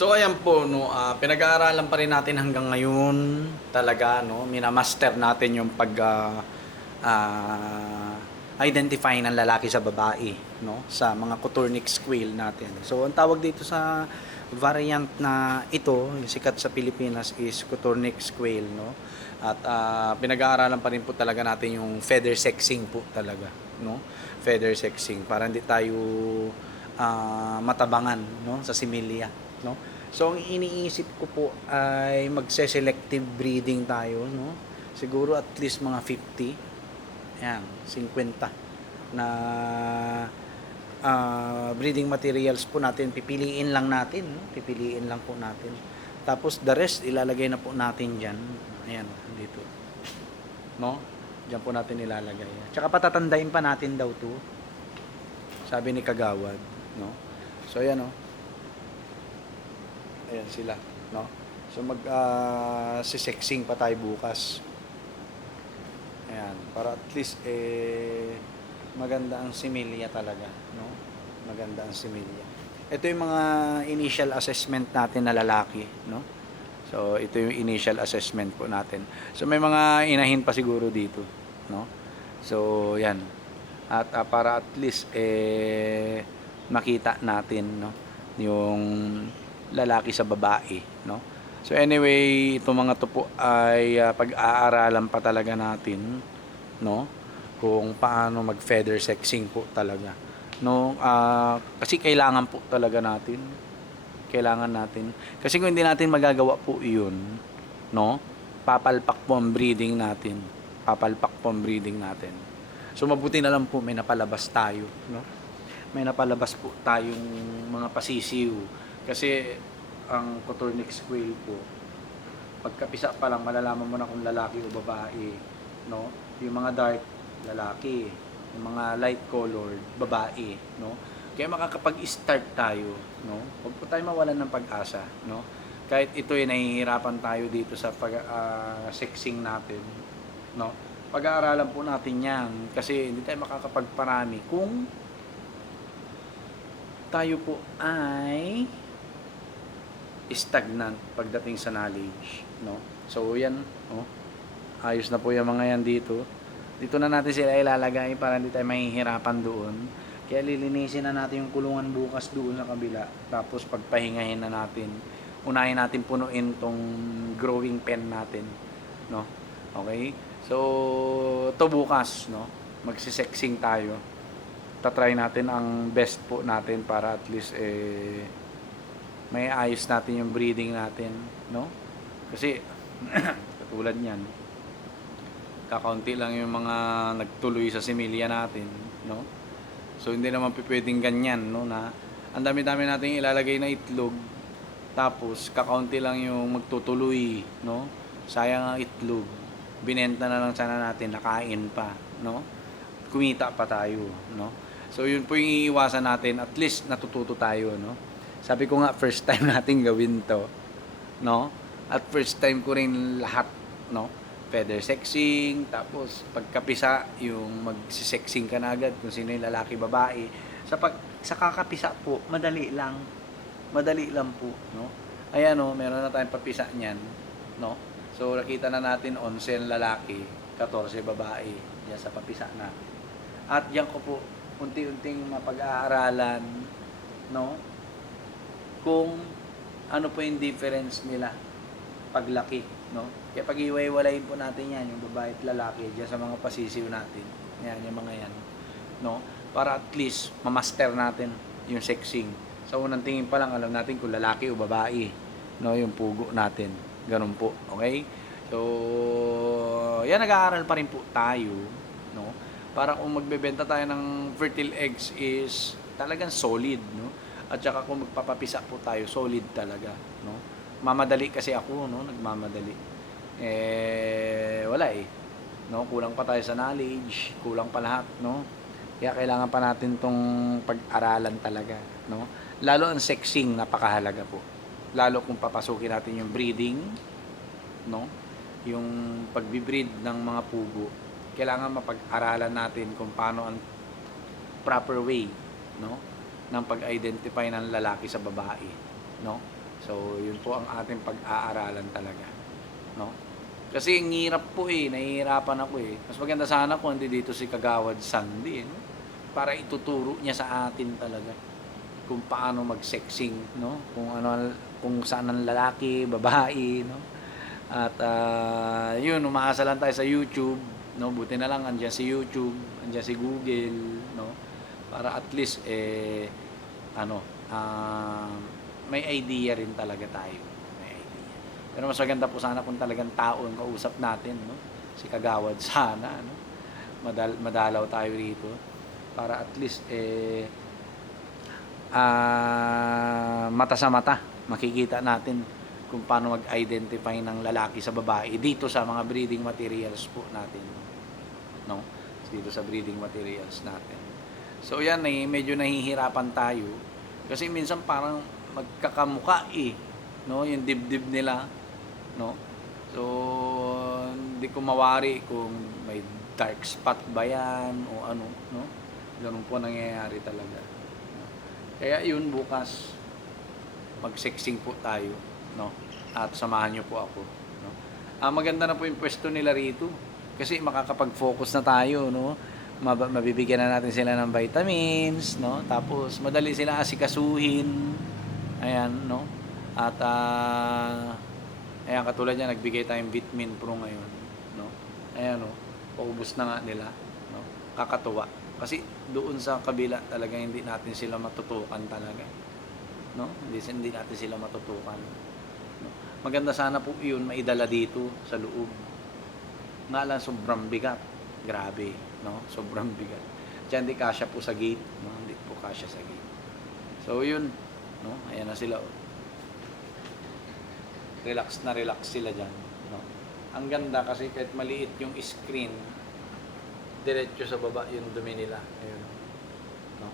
So ayan po no, pinag-aaralan pa rin natin hanggang ngayon talaga no, minamaster natin yung pag identify ng lalaki sa babae no sa mga Coturnix quail natin. So ang tawag dito sa variant na ito, yung sikat sa Pilipinas is Coturnix quail no. At pinag-aaralan pa rin po talaga natin yung feather sexing po talaga no. Feather sexing para hindi tayo matabangan no sa similya no. So ang iniisip ko po ay magse-selective breeding tayo no. Siguro at least mga 50. Ayan, 50 na breeding materials po natin. Pipiliin lang natin no. Pipiliin lang po natin. Tapos the rest ilalagay na po natin diyan. Ayan, dito. No? Diyan po natin ilalagay. Tsaka patatandain pa natin daw 'to. Sabi ni Kagawad, no? So ayan oh. Ayan sila, no? So si-sexing pa tayo bukas. Ayan, para at least maganda ang similya talaga, no? Maganda ang similya. Ito yung mga initial assessment natin na lalaki, no? So ito yung initial assessment po natin. So may mga inahin pa siguro dito, no? So yan. At para at least makita natin no yung lalaki sa babae no. So anyway, itong mga to po ay pag-aaralan pa talaga natin no kung paano mag feather sexing po talaga no. Kasi kailangan po talaga natin, kailangan natin kasi kung hindi natin magagawa po iyon no, papalpak po ang breeding natin, papalpak po ang breeding natin. So mabuti na lang po may napalabas tayo, no? May napalabas po tayong mga pasisiw. Kasi ang Coturnix quail po, pagkapisa pa lang malalaman mo na kung lalaki o babae, no? Yung mga dark, lalaki. Yung mga light colored, babae, no? Kaya makakapag-start tayo, no? Huwag po tayo mawalan ng pag-asa, no? Kahit ito ay nahihirapan tayo dito sa sexing natin, no? Pag-aaralan po natin yan kasi hindi tayo makakapagparami kung tayo po ay stagnant pagdating sa knowledge, no? So yan, no? Ayos na po yung mga yan dito. Dito na natin sila ilalagay para hindi tayo mahihirapan doon. Kaya lilinisin na natin yung kulungan bukas doon sa kabila. Tapos pagpahingahin na natin. Unahin natin punuin tong growing pen natin, no? Okay? So, ito bukas, no? Magsisexing tayo. Tatry natin ang best po natin para at least may ayos natin yung breeding natin, no? Kasi katulad niyan, kakaunti lang yung mga nagtuloy sa similya natin, no? So hindi naman pwedeng ganyan, no, na ang dami-dami nating ilalagay na itlog tapos kakaunti lang yung magtutuloy, no? Sayang ang itlog. Binenta na lang sana natin, nakain pa, no? Kumita pa tayo, no? So yun po yung iiwasan natin, at least natututo tayo, no? Sabi ko nga first time natin gawin to, no? At first time ko rin lahat, no? Feather sexing, tapos pagkapisa yung magsisexing ka na agad kung sino yung lalaki, babae. Sa kakapisa po, madali lang po, no? Ayan no, meron na tayong papisa niyan, no? So nakita na natin 11 lalaki, 14 babae diyan sa papisa natin. At diyan ko po unti-unting mapag-aaralan, no? Kung ano po yung difference nila paglaki, no? Kaya pag-iwalay-walayin po natin yan, yung babae at lalaki diyan sa mga pasisiw natin. Yan, yung mga yan, no? Para at least mamaster natin yung sexing. Sa unang tingin pa lang alam natin kung lalaki o babae, no? Yung pugo natin. Ganun po, okay? So, yan, nag-aaral pa rin po tayo, no? Para kung magbebenta tayo ng fertile eggs is talagang solid, no? At saka kung magpapapisa po tayo, solid talaga, no? Mamadali kasi ako, no? Nagmamadali. Wala no? Kulang pa tayo sa knowledge, kulang pa lahat, no? Kaya kailangan pa natin tong pag-aralan talaga, no? Lalo ang sexing, napakahalaga po. Lalo kung papasukin natin yung breeding, no? Yung pagbi-breed ng mga pugo, kailangan mapag-aralan natin kung paano ang proper way, no, ng pag-identify ng lalaki sa babae, no? So, yun po ang ating pag-aaralan talaga, no? Kasi ang hirap po nahihirapan ako Mas maganda sana kung hindi dito si Kagawad Sandy, no? Para ituturo niya sa atin talaga kung paano mag-sexing, no? Kung saan ang lalaki, babae, no? At yun, umaasa lang tayo sa YouTube, no? Buti na lang andiyan si YouTube, andiyan si Google, no? Para at least ano, may idea rin talaga tayo. May idea. Pero mas maganda po sana kung talagang tao ang kausap natin, no? Si Kagawad sana, no? Madalaw tayo rito para at least mata sa mata makikita natin kung paano mag-identify ng lalaki sa babae dito sa mga breeding materials po natin, no? Dito sa breeding materials natin. So yan, medyo nahihirapan tayo kasi minsan parang magkakamuka no? Yung dibdib nila, no? So hindi ko mawari kung may dark spot ba yan o ano, no? Ganun po nangyayari talaga. Kaya yun, bukas mag-sexing po tayo, no? At samahan niyo po ako, no? Maganda na po yung pwesto nila rito kasi makakapag-focus na tayo, no? Mabibigyan na natin sila ng vitamins, no? Tapos madali sila asikasuhin. Ayan, no? At ayan, katulad niya, nagbigay tayong Vitamin Pro ngayon, no? Ayan, no? Paubos na nga nila, no? Kakatuwa. Kasi doon sa kabila talaga hindi natin sila matutukan talaga, no? Hindi natin sila matutukan, no? Maganda sana po 'yun maidala dito sa loob. Nga lang sobrang bigat. Grabe, no? Sobrang bigat. Diyan di kasya po sa gate, no? Hindi po kasya sa gate. So 'yun, no? Ayan na sila. Relax na relax sila diyan, no? Ang ganda kasi kahit maliit yung screen, diretso sa baba yung dumi nila. Ayun. No?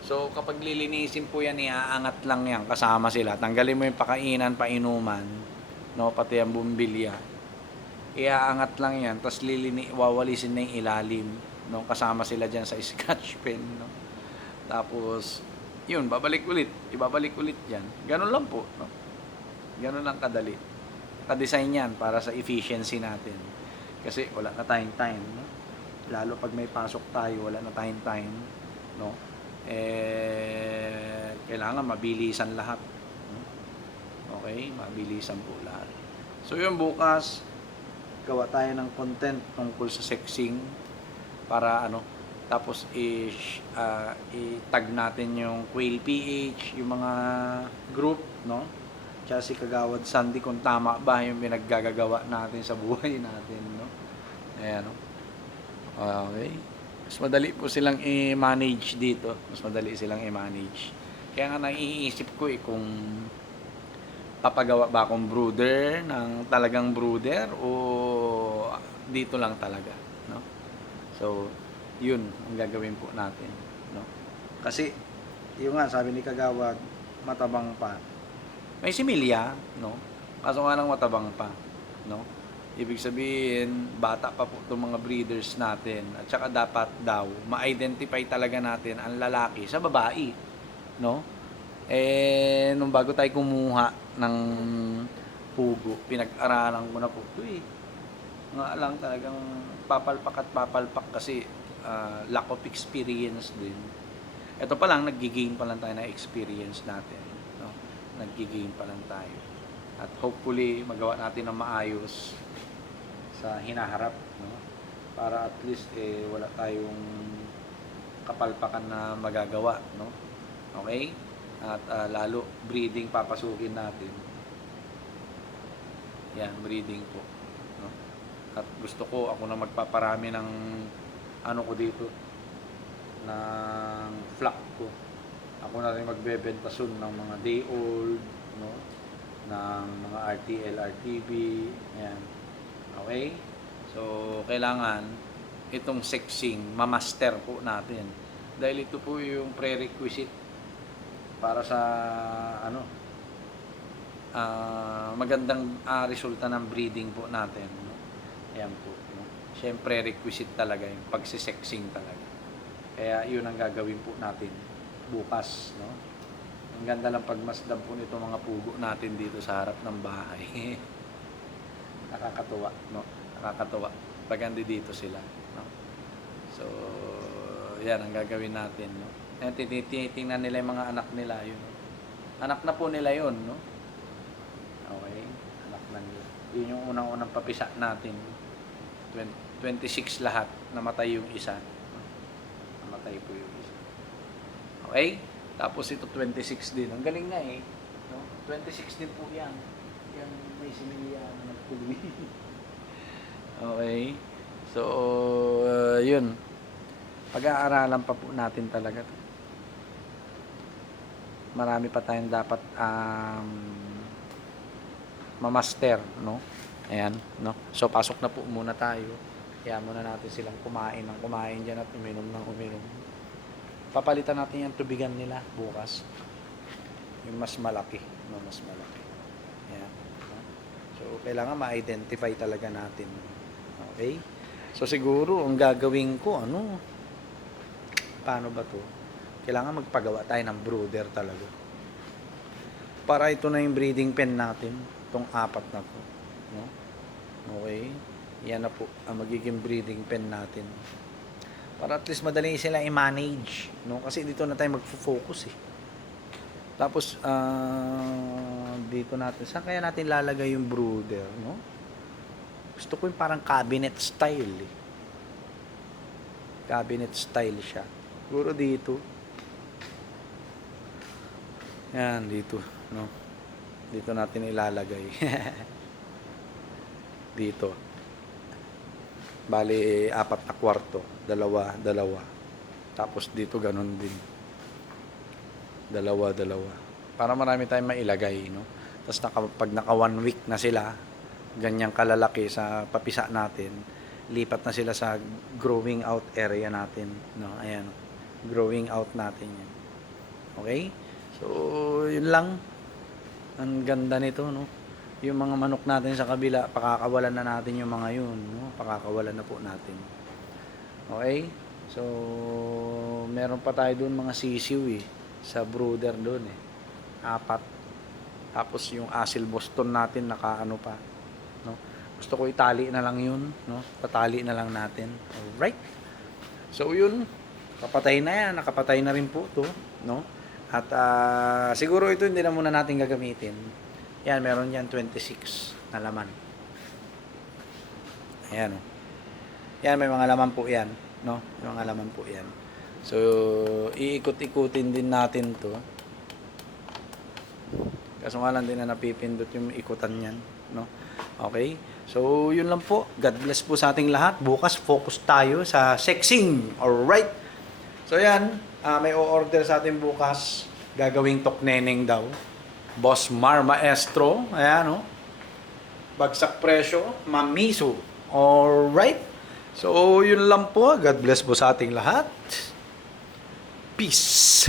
So, kapag lilinisin po yan, iaangat lang yan kasama sila. Tanggalin mo yung pakainan, painuman, no? Pati ang bumbilya. Iaangat lang yan, tapos wawalisin na yung ilalim, no? Kasama sila dyan sa scotch pen, no? Tapos, yun, ibabalik ulit yan. Ganun lang po, no? Ganun lang kadali. Ka-design yan para sa efficiency natin. Kasi wala na tayong time, no? Lalo pag may pasok tayo, wala na tayong time, no? Kailangan mabilisan lahat, no? Okay, mabilisan po lahat. So yun, bukas gawa tayo ng content tungkol sa sexing para tapos i-tag natin yung Quail PH, yung mga group, no? Tsaka si Kagawad Sandy kung tama ba yung pinaggagawa natin sa buhay natin, no? Ayan, no? Okay. Mas madali po silang i-manage dito. Mas madali silang i-manage. Kaya nga naiisip ko kung papagawa ba akong brooder ng talagang brooder o dito lang talaga, no? So, yun ang gagawin po natin, no? Kasi yung nga sabi ni Kagawad, matabang pa. May similya, no? Kaso nga lang matabang pa, no? Ibig sabihin, bata pa po itong mga breeders natin. At saka dapat daw, ma-identify talaga natin ang lalaki sa babae, no? Nung bago tayo kumuha ng pugo, pinag-aralan ko na po ito Nga lang talagang papalpak kasi lack of experience din. Ito pa lang, nag-gain pa lang tayo na experience natin, no? Nag-gain pa lang tayo. At hopefully, magawa natin ng maayos sa hinaharap, no? Para at least wala tayong kapalpakan na magagawa, no? Okay? At lalo breeding papasukin natin. Yan, breeding po, no? At gusto ko ako na magpaparami ng ko dito ng flock ko. Ako na rin magbebenta soon ng mga day old, no? Ng mga RTL, RTB, yan. Okay? So, kailangan itong sexing, mamaster po natin. Dahil ito po yung prerequisite para sa magandang resulta ng breeding po natin, no? Ayan po, no? Siyempre, requisite talaga yung pagsisexing talaga. Kaya yun ang gagawin po natin bukas, no? Ang ganda lang pagmasdan po nito mga pugo natin dito sa harap ng bahay. Nakakatuwa, no? Nakakatuwa. Pag andi dito sila, no? So, yan ang gagawin natin, no? Ayan, tinitingnan nila yung mga anak nila, yun. Anak na po nila yun, no? Okay, anak na nila. Yun yung unang-unang papisa natin. 26 lahat, namatay yung isa. Namatay po yung isa. Okay? Tapos ito 26 din. Ang galing na eh. No? 26 din po yan. Yan may similya na nagtuloy. Okay? So, yun. Pag-aaralan pa po natin talaga. Marami pa tayong dapat mamaster, no? Ayan, no? So, pasok na po muna tayo. Kaya muna natin silang kumain ng kumain dyan at uminom ng uminom. Papalitan natin yung tubigan nila bukas. Yung mas malaki, no? Mas malaki. Ayan, no? So, kailangan ma-identify talaga natin. Okay? So, siguro, ang gagawin ko, paano ba to? Kailangan magpagawa tayo ng brooder talaga. Para ito na yung breeding pen natin. Itong 4 na to. No? Okay? Yan na po ang magiging breeding pen natin. Para at least madali sila i-manage. No? Kasi dito na tayo magfo-focus eh. Tapos, dito natin. Saan kaya natin lalagay yung brooder? No? Gusto ko yung parang cabinet style eh. Cabinet style siya. Siguro dito. Yan, dito, no? Dito natin ilalagay. Dito. Bali, 4 na kwarto. 2. Tapos dito, ganun din. 2. Para marami tayong mailagay, no? Tapos pag naka 1 week na sila, ganyang kalalaki sa papisa natin, lipat na sila sa growing out area natin, no? Ayan, growing out natin yan. Okay? So, yun lang. Ang ganda nito, no? Yung mga manok natin sa kabila, pakakawalan na natin yung mga yun, no? Pakakawalan na po natin. Okay? So, meron pa tayo doon mga sisiw eh. Sa brooder doon eh. 4. Tapos yung asil Boston natin, nakaano pa. No? Gusto ko itali na lang yun, no? Tatali na lang natin. Alright? So, yun. Kapatay na yan. Nakapatay na rin po to, no? At siguro ito hindi na muna natin gagamitin. Yan, meron yan 26 na laman. Ayan. Yan, may mga laman po yan. No? May mga laman po yan. So, iikot-ikutin din natin to. Kaso nga lang din na napipindot yung ikutan yan. No? Okay? So, yun lang po. God bless po sa ating lahat. Bukas, focus tayo sa sexing. Alright? So, yan. May o-order sa atin bukas. Gagawing tokneneng daw. Boss Mar Maestro. Ayan, no? Bagsak presyo. Mamiso. Alright? So, yun lang po. God bless po sa ating lahat. Peace.